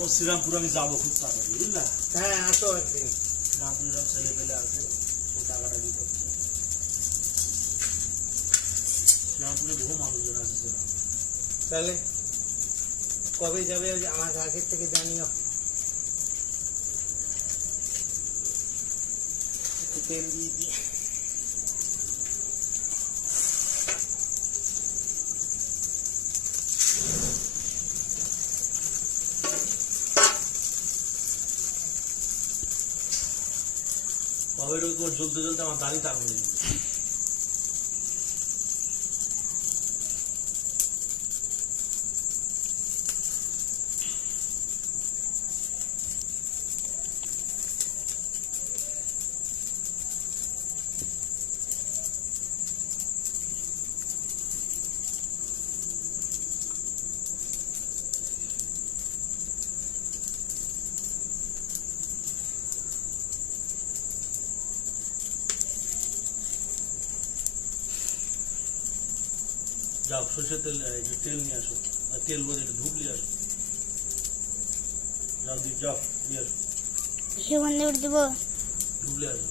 ও শ্রীরামপুর আমি যাবো খুব তাড়াতাড়ি বুঝলা। হ্যাঁ আসো একদিন। শ্রীরামপুরে সব ছেলে পেলে আছে, ও টাকাটা দিতে হচ্ছে। শ্রীরামপুরে বহু মানুষজন আছে শ্রীরামপুরে। তাহলে কবে যাবে আমার আগের থেকে জানিও। তেল দিয়ে দিয়ে কবে জ্বলতে জ্বলতে আমার দাড়ি তার হয়ে যাবে। যাও সরষের তেল তেল নিয়ে আসো, তেল বলে ধূপ নিয়ে আসো। যাও যাও নিয়ে আসো, ধূপ নিয়ে আসো।